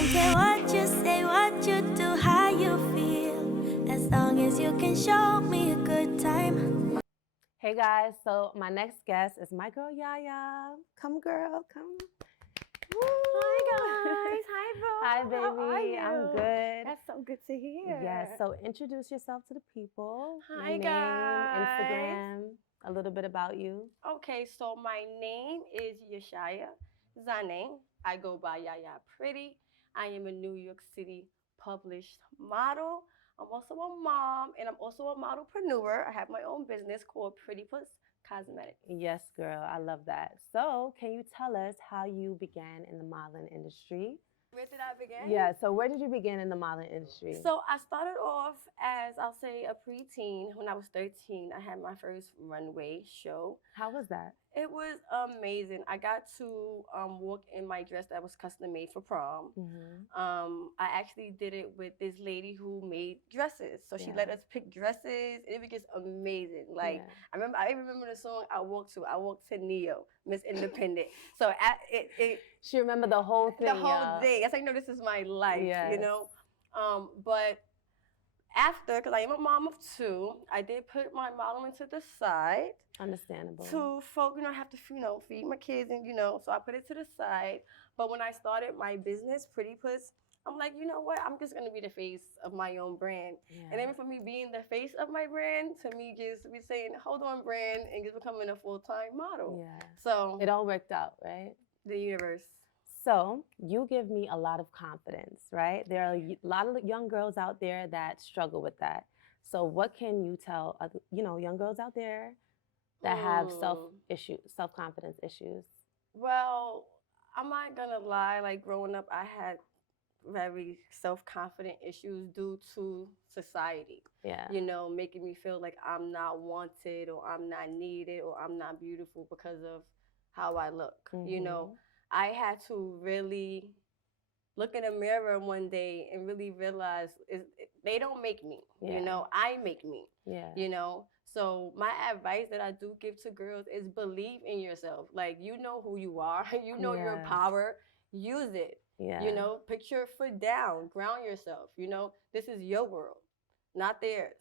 don't care what you say, what you do, how you feel, as long as you can show me a good time. Hey guys, so my next guest is my girl YaYa. Come girl, come. Woo. Hi guys, hi bro. Hi How are baby, you? I'm good. That's so good to hear. Yes, so introduce yourself to the people. Hi Your name, guys. Instagram, a little bit about you. Okay, so my name is Yeshaya Zane. I go by YaYa Pretty. I am a New York City published model. I'm also a mom and I'm also a modelpreneur. I have my own business called Pretty Puss Cosmetics. Yes, girl, I love that. So, can you tell us how you began in the modeling industry? Where did I begin? Yeah, so where did you begin in the modeling industry? So I started off as, I'll say, a preteen. When I was 13, I had my first runway show. How was that? It was amazing. I got to walk in my dress that was custom made for prom. I actually did it with this lady who made dresses. So she let us pick dresses. And it was just amazing. Like I even remember the song I walked to. I walked to Neo, Miss Independent. So she remembered the whole thing. The whole thing. I was like, no, this is my life. Yes. You know. But after, because I am a mom of two, I did put my modeling to the side. Understandable. To folk, I have to, feed my kids and, so I put it to the side. But when I started my business, Pretty Puss, I'm like, you know what? I'm just going to be the face of my own brand. Yeah. And even for me being the face of my brand, to me just be saying, hold on brand and just becoming a full-time model. Yeah. So it all worked out, right? The universe. So you give me a lot of confidence, right? There are a lot of young girls out there that struggle with that. So what can you tell, young girls out there that have self-confidence issues? Well, I'm not gonna lie, like growing up, I had very self-confident issues due to society. Yeah. Making me feel like I'm not wanted or I'm not needed or I'm not beautiful because of how I look. I had to really look in a mirror one day and really realize they don't make me, I make me. So my advice that I do give to girls is believe in yourself. Like, you know who you are, your power, use it. Put your foot down, ground yourself. This is your world, not theirs.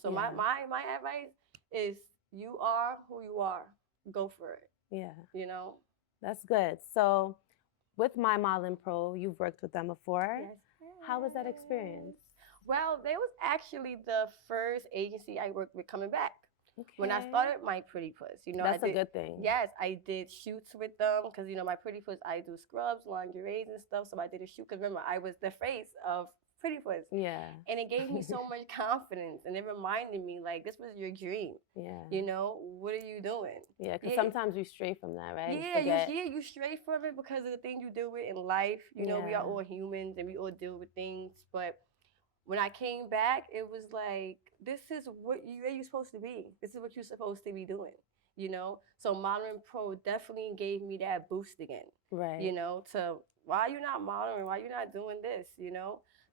So my advice is you are who you are. Go for it. Yeah. That's good. So with My Modeling Pro, you've worked with them before. Yes. How was that experience? Well, they was actually the first agency I worked with coming back. Okay. When I started my Pretty Puss, that's a good thing. Yes, I did shoots with them because my Pretty Puss, I do scrubs, lingeries, and stuff. So I did a shoot because remember I was the face of Pretty Puss. Yeah. And it gave me so much confidence, and it reminded me like this was your dream. Yeah. What are you doing? Yeah, because sometimes we stray from that, right? Yeah, you stray from it because of the things you deal with in life. We are all humans and we all deal with things, but when I came back, it was like, this is where you're supposed to be. This is what you're supposed to be doing, So Modeling Pro definitely gave me that boost again, right? To why are you not modeling? Why are you not doing this,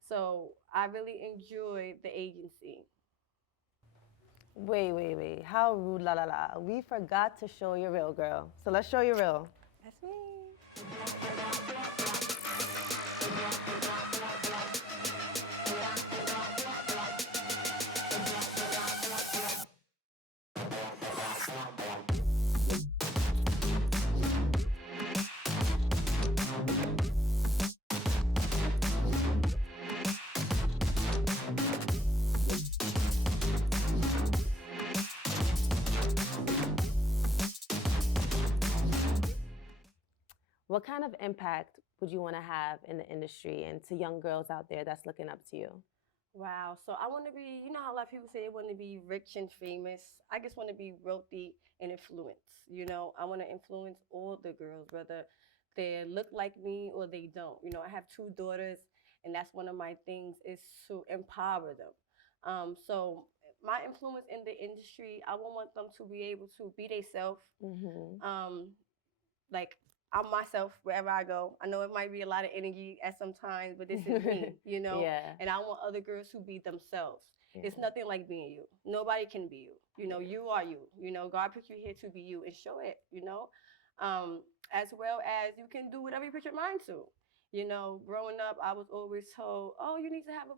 So I really enjoyed the agency. Wait. How rude, la la la. We forgot to show your reel, girl. So let's show your reel. That's me. What kind of impact would you want to have in the industry and to young girls out there that's looking up to you? Wow. So I want to be, how a lot of people say they want to be rich and famous. I just want to be wealthy and influence. I want to influence all the girls, whether they look like me or they don't. I have 2 daughters, and that's one of my things is to empower them. So my influence in the industry, I want them to be able to be themselves. Like, I'm myself wherever I go. I know it might be a lot of energy at some times, but this is me, Yeah. And I want other girls to be themselves. Yeah. It's nothing like being you. Nobody can be you. You are you. God put you here to be you and show it, as well as you can do whatever you put your mind to. Growing up, I was always told, oh, you need to have a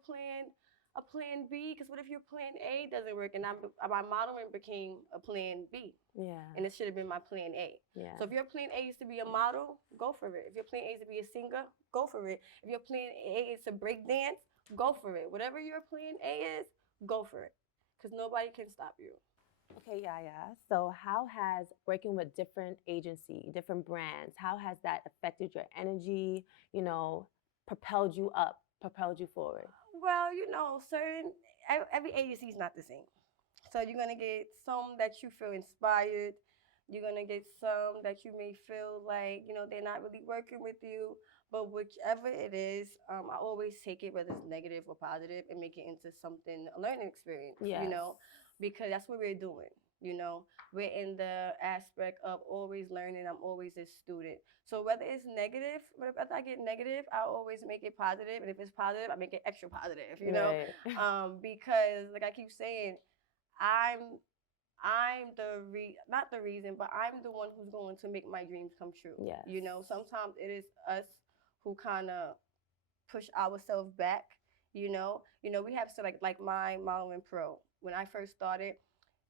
plan B, because what if your plan A doesn't work? And my modeling became a plan B. Yeah. And it should have been my plan A. Yeah. So if your plan A is to be a model, go for it. If your plan A is to be a singer, go for it. If your plan A is to break dance, go for it. Whatever your plan A is, go for it. Because nobody can stop you. Okay, YaYa. So how has working with different agency, different brands, how has that affected your energy, propelled you up, propelled you forward? Well, every agency is not the same. So you're going to get some that you feel inspired. You're going to get some that you may feel like, they're not really working with you. But whichever it is, I always take it, whether it's negative or positive, and make it into something, a learning experience, Yes. Because that's what we're doing. We're in the aspect of always learning. I'm always a student. So whether it's negative, whether I get negative, I always make it positive. And if it's positive, I make it extra positive, Right. Because like I keep saying, I'm not the reason, but I'm the one who's going to make my dreams come true. Yes. Sometimes it is us who kind of push ourselves back. We have to like my modeling pro. When I first started,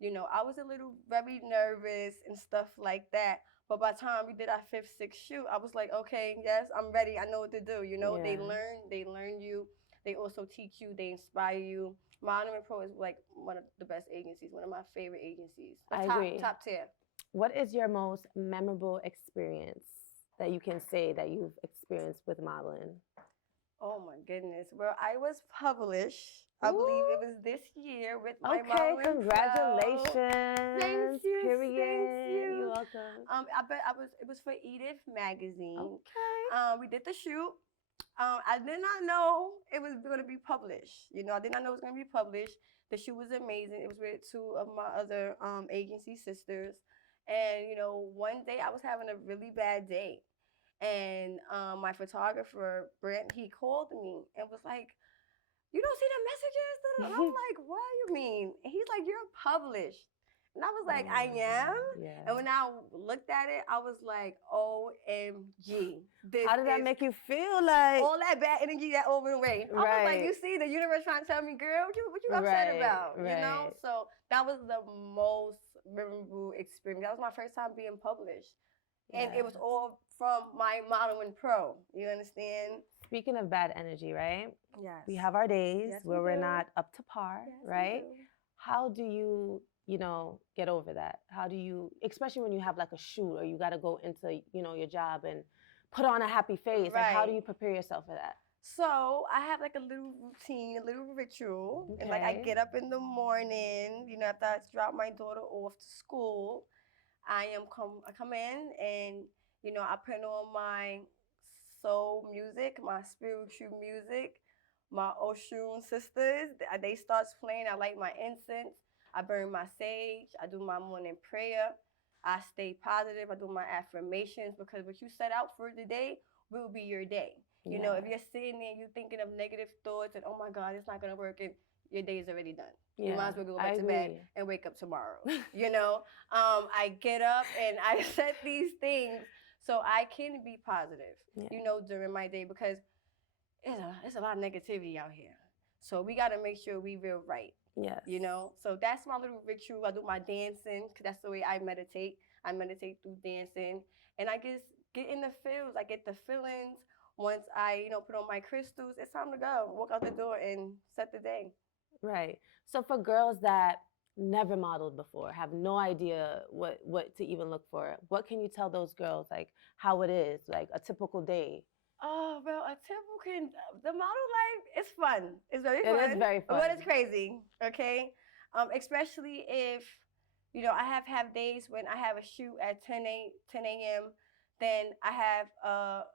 I was a little very nervous and stuff like that. But by the time we did our 5th, 6th shoot, I was like, okay, yes, I'm ready. I know what to do. Yeah. They learn you. They also teach you. They inspire you. Modeling Pro is like one of the best agencies, one of my favorite agencies. I agree. Top tier. What is your most memorable experience that you can say that you've experienced with modeling? Oh my goodness. Well, I was published. I believe it was this year with my Okay, modeling congratulations. pro. Thank you. Period. Thank you. You're welcome. It was for Edith magazine. Okay. We did the shoot. I did not know it was going to be published. I did not know it was going to be published. The shoot was amazing. It was with 2 of my other agency sisters. And, one day I was having a really bad day. And my photographer, Brent, he called me and was like, you don't see the messages? And I'm like, what do you mean? And he's like, you're published. And I was like, I am? Yeah. And when I looked at it, I was like, OMG. How did that make you feel? Like all that bad energy that over away. I was like, you see, the universe trying to tell me, girl, what you upset about? Right. So that was the most memorable experience. That was my first time being published. And it was all from my modeling pro. You understand? Speaking of bad energy, right? Yes. We have our days Yes, where we we're do. not up to par, Yes, right? we do. How do you, get over that? How do you, especially when you have like a shoot or you got to go into, your job and put on a happy face. Like, how do you prepare yourself for that? So I have like a little routine, a little ritual. Okay. And like I get up in the morning, after I drop my daughter off to school, I come in and, I put on my soul music, my spiritual music. My Oshun sisters, they starts playing. I light my incense. I burn my sage. I do my morning prayer. I stay positive. I do my affirmations, because what you set out for today will be your day. If you're sitting there and you're thinking of negative thoughts and, oh my God, it's not going to work, and your day is already done. Yeah, you might as well go back to bed and wake up tomorrow. I get up and I set these things so I can be positive, during my day, because it's a lot of negativity out here. So we got to make sure we feel right. Yes. So that's my little ritual. I do my dancing, because that's the way I meditate. I meditate through dancing. And I just get in the feels. I get the feelings. Once I, put on my crystals, it's time to go. Walk out the door and set the day. Right. So for girls that never modeled before, have no idea what to even look for, what can you tell those girls, like, how it is, like a typical day? Oh, well, the model life is fun. It's very fun. It is very fun. But it's crazy, okay? Especially if, I have days when I have a shoot at 10 a.m., then I have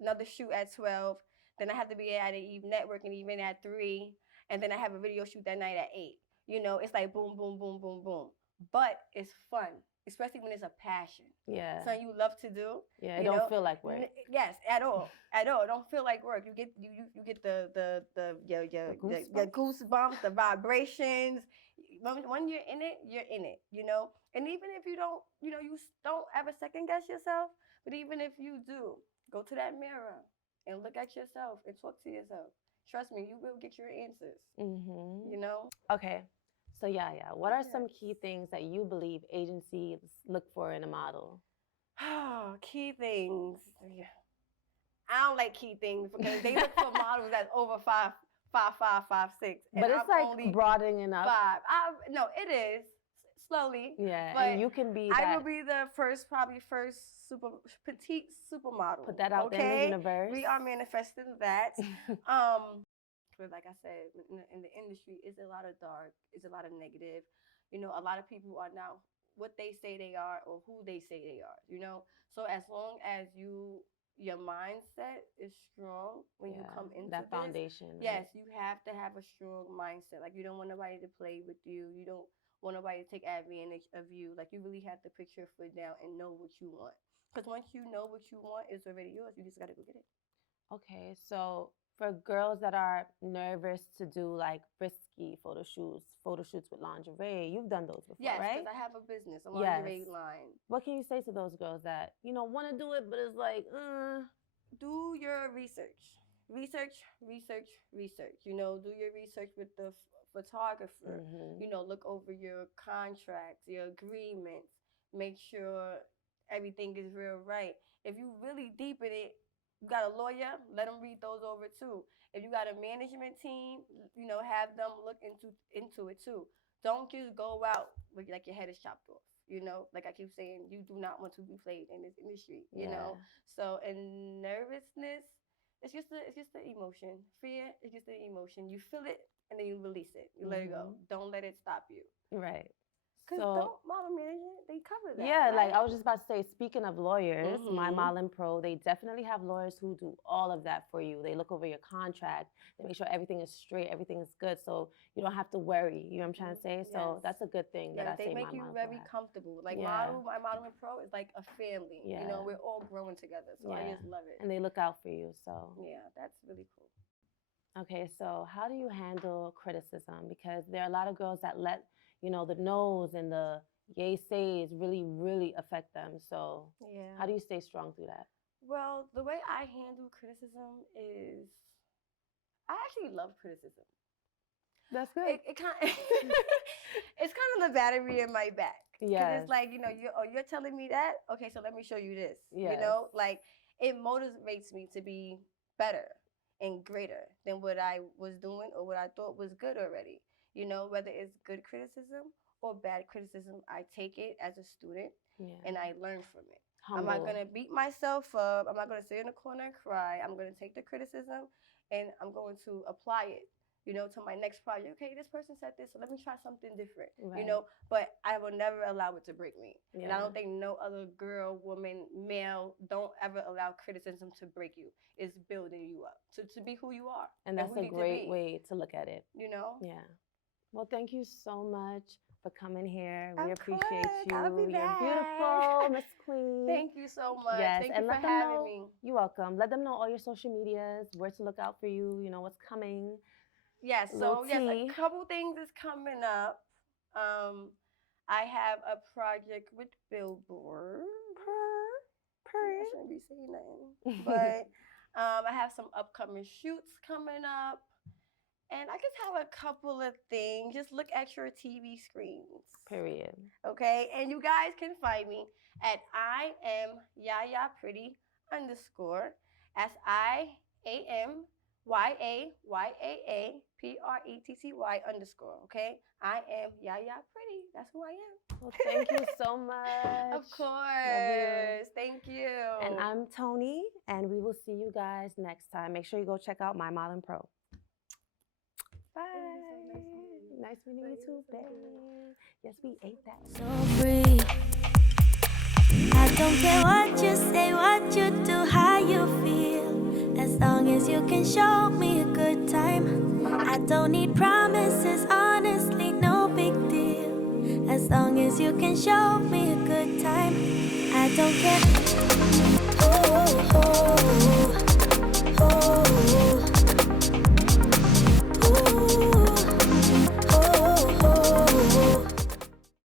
another shoot at 12, then I have to be at an networking event at 3, and then I have a video shoot that night at 8. It's like boom, boom, boom, boom, boom. But it's fun, especially when it's a passion. Yeah. Something you love to do. Yeah, it don't feel like work. Yes, at all. It don't feel like work. You get the goosebumps, the vibrations. When you're in it, you're in it, And even if you don't, you don't ever second guess yourself. But even if you do, go to that mirror and look at yourself and talk to yourself. Trust me, you will get your answers. You know? Okay. So YaYa, what are some Yes. key things that you believe agencies look for in a model? Key things. Yeah. I don't like key things because they look for models that's over 5'5", 5'6", and But it's I'm like only broadening up. 5. No, it is slowly. Yeah, but and you can be I that. will be the first petite supermodel. Put that out there in the universe. We are manifesting that. But like I said, in the industry, it's a lot of dark. It's a lot of negative. You know, a lot of people are not what they say they are or who they say they are. You know, so as long as your mindset is strong when you come into that foundation. Yes, you have to have a strong mindset. Like you don't want nobody to play with you. You don't want nobody to take advantage of you. Like you really have to put your foot down and know what you want. Because once you know what you want, it's already yours. You just gotta go get it. Okay, so for girls that are nervous to do like risky photo shoots with lingerie, you've done those before, yes, right? Yes, because I have a business, a lingerie line. What can you say to those girls that, want to do it, but it's like, do your research. Research. You know, do your research with the photographer. You know, look over your contracts, your agreements. Make sure everything is real right. If you really deep in it, you got a lawyer, let them read those over too. If you got a management team, have them look into it too. Don't just go out with like your head is chopped off. You know, like I keep saying, you do not want to be played in this industry. You know, so and nervousness, it's just the emotion. Fear is just the emotion. You feel it and then you release it. You let it go. Don't let it stop you. Right. Because don't model management, they cover that. Yeah, right? like I was just about to say, speaking of lawyers, My Modeling Pro, they definitely have lawyers who do all of that for you. They look over your contract, they make sure everything is straight, everything is good, so you don't have to worry. You know what I'm trying to say? So that's a good thing that I say. They make you very comfortable. Like My Modeling Pro is like a family. Yeah. You know, we're all growing together, so I just love it. And they look out for you, so. Yeah, that's really cool. Okay, so how do you handle criticism? Because there are a lot of girls that let, the no's and the yay says really affect them. So how do you stay strong through that? Well, the way I handle criticism is I actually love criticism. That's good. It kind of it's kind of the battery in my back. Yeah. It's like, you're telling me that? Okay, so let me show you this. Yes. You know, like it motivates me to be better and greater than what I was doing or what I thought was good already. You know, whether it's good criticism or bad criticism, I take it as a student and I learn from it. Humble. I'm not going to beat myself up. I'm not going to sit in the corner and cry. I'm going to take the criticism and I'm going to apply it, to my next project. Okay, this person said this, so let me try something different, but I will never allow it to break me. And I don't think no other girl, woman, male, don't ever allow criticism to break you. It's building you up to be who you are. And that's a great way to look at it. Yeah. Well, thank you so much for coming here. We appreciate you. You're beautiful, Miss Queen. Thank you so much. Yes, thank you for having me. You're welcome. Let them know all your social medias, where to look out for you, what's coming. Yes, so a couple things is coming up. I have a project with Billboard. I shouldn't be saying nothing. But I have some upcoming shoots coming up. And I just have a couple of things. Just look at your TV screens. Period. Okay? And you guys can find me at I am YaYa Pretty _ That's IAMYAYAPRETTY _ Okay? I am YaYa Pretty. That's who I am. Well, thank you so much. Of course. Thank you. And I'm Toni, and we will see you guys next time. Make sure you go check out My Modeling Pro. Bye. Nice meeting you too, babe. Yes, we ate that. So free. I don't care what you say, what you do, how you feel. As long as you can show me a good time. I don't need promises, honestly, no big deal. As long as you can show me a good time. I don't care.